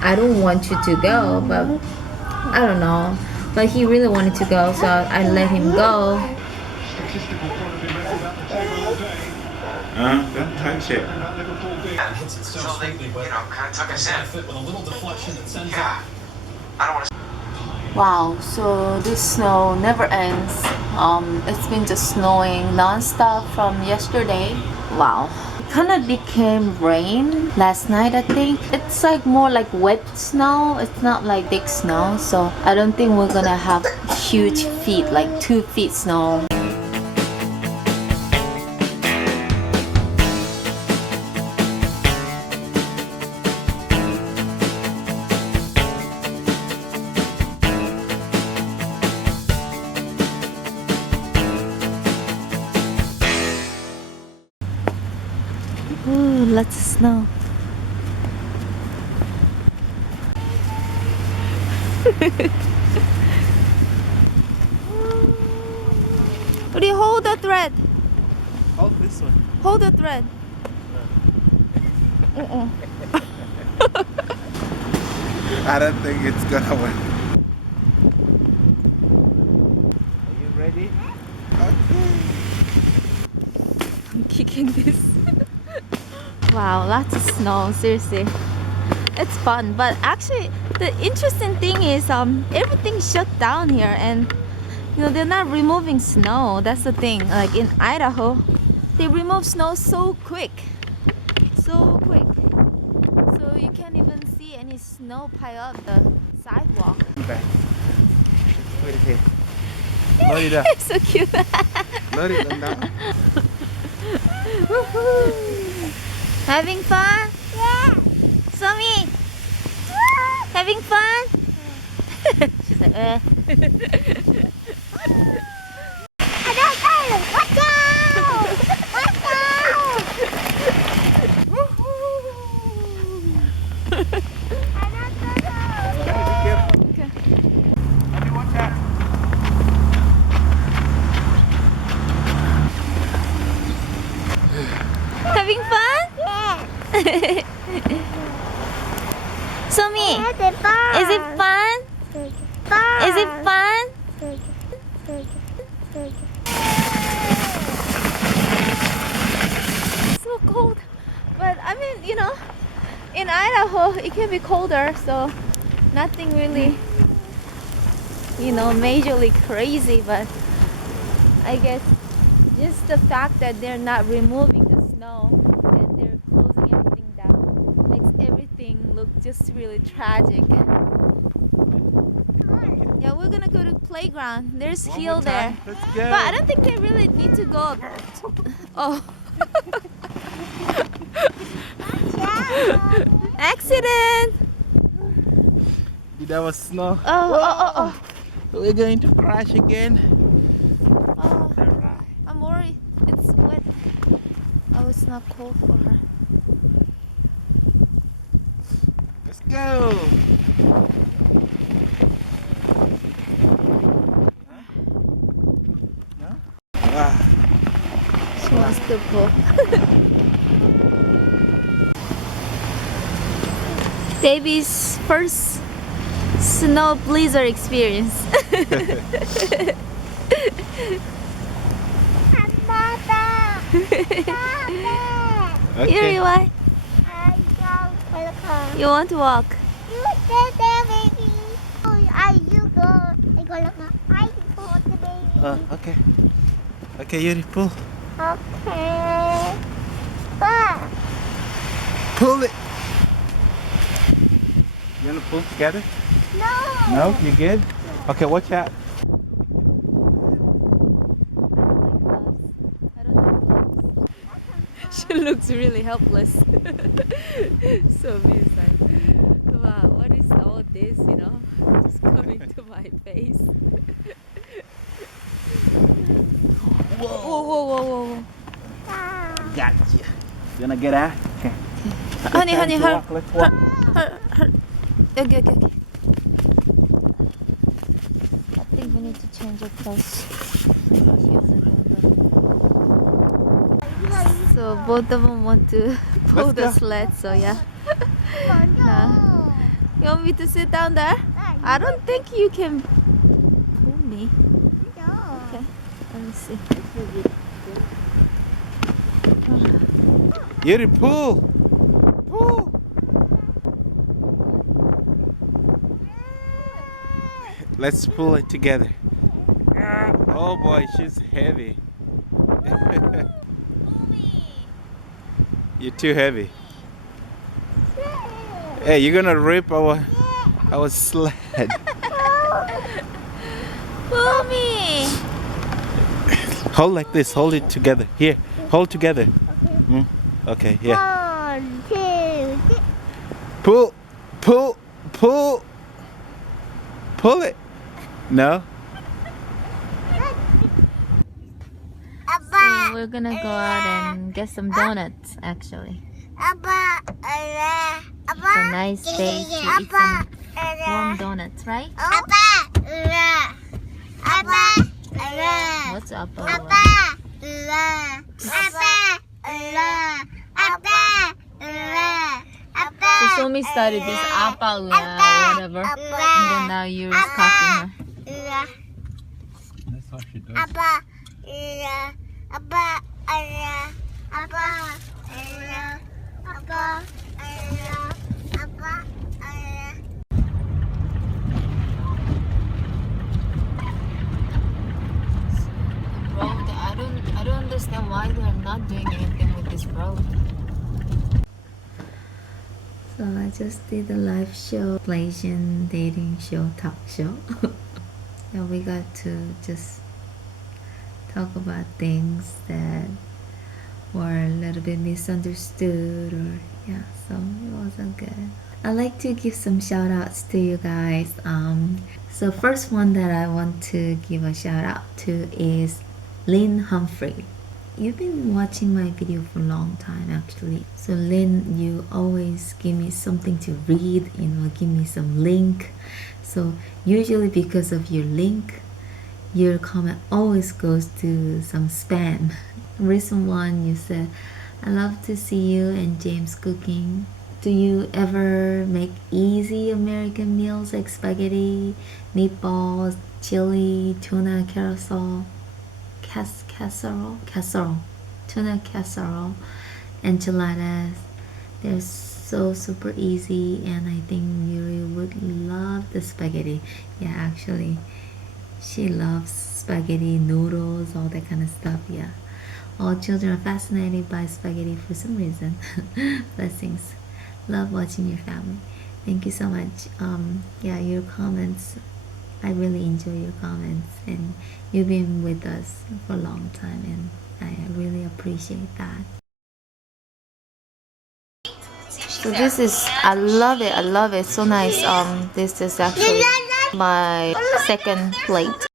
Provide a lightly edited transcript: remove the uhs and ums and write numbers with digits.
I don't want you to go, but I don't know. But he really wanted to go, so I let him go. Don't touch it. So they, kind of took us in. With a little deflection that sends yeah. I don't want to. Wow, so this snow never ends. It's been just snowing non-stop from yesterday. Wow. It kind of became rain last night, I think. It's like more like wet snow. It's not like big snow. So I don't think we're gonna have huge feet, like 2 feet snow. Ooh, lots of snow. 우리 hold the thread. Hold this one. Hold the thread. I don't think it's gonna work. Are you ready? Okay. I'm kicking this. Wow, lots of snow, seriously. It's fun, but actually the interesting thing is everything's shut down here, and you know they're not removing snow. That's the thing. Like in Idaho, they remove snow so quick. So quick. So you can't even see any snow pile up the sidewalk. Okay. Put it here. Load it up. So cute. Load it up now. Having fun? Yeah. Somi? Having fun? She's like, Watch out! Watch out! Okay. Honey, watch out. Having fun? Yeah. Somi, is it fun? Is it fun? So cold. But I mean, you know, in Idaho it can be colder, so nothing really, you know, majorly crazy, but I guess just the fact that they're not removing the snow and they're closing everything down makes everything look just really tragic. Yeah, we're gonna go to the playground. There's hill there. Let's go. But I don't think they really need to go up. Oh. Accident! That was snow. Oh. We're going to crash again. Oh, I'm worried. It's wet. Oh, it's not cold for her. Let's go. No? Ah. She wants to pull. Baby's first snow blizzard experience. Okay. Yuri, why? You want to walk? Okay. Okay, Yuri, pull. Okay. Pull it. You wanna pull together? No. No? You good? Okay, watch out. She looks really helpless. So me's like, wow, what is all this, you know? Just coming to my face. Whoa. Gotcha. You wanna get out? Okay. Honey, her. Let's walk. Her. Okay. I think we need to change our clothes. So both of them want to pull the sled, so yeah. Nah. You want me to sit down there? I don't think you can pull me. Okay, let me see. Yuri, pull! Pull! Let's pull it together. Oh boy, she's heavy. You're too heavy. Hey, you're gonna rip our sled. Pull me! Hold like this. Hold it together. Here, hold together. Okay, yeah. 1, 2, 3. Pull, pull, pull. Pull it. No. So we're gonna go out and get some donuts actually. It's a nice day to eat some warm donuts, right? What's up? So Somi started this apa whatever, and then now you're copying her. That's how she does. Road, I don't understand why they're not doing anything with this road. So I just did a live show, BLASIAN dating show, talk show. And we got to just talk about things that were a little bit misunderstood, or yeah, so it wasn't good. I'd like to give some shout outs to you guys. So first one that I want to give a shout out to is Lynn Humphrey. You've been watching my video for a long time actually. So Lynn, you always give me something to read, give me some link. So usually because of your link, your comment always goes to some spam. Recent one, you said, I love to see you and James cooking. Do you ever make easy American meals like spaghetti, meatballs, chili, tuna casserole, tuna casserole, enchiladas? They're so super easy, and I think Yuri would love the spaghetti. Yeah, actually, she loves spaghetti, noodles, all that kind of stuff. Yeah, all children are fascinated by spaghetti for some reason. Blessings. Love watching your family. Thank you so much. Yeah, your comments, I really enjoy your comments, and you've been with us for a long time, and I really appreciate that. So this is, I love it, so nice. This is actually my second plate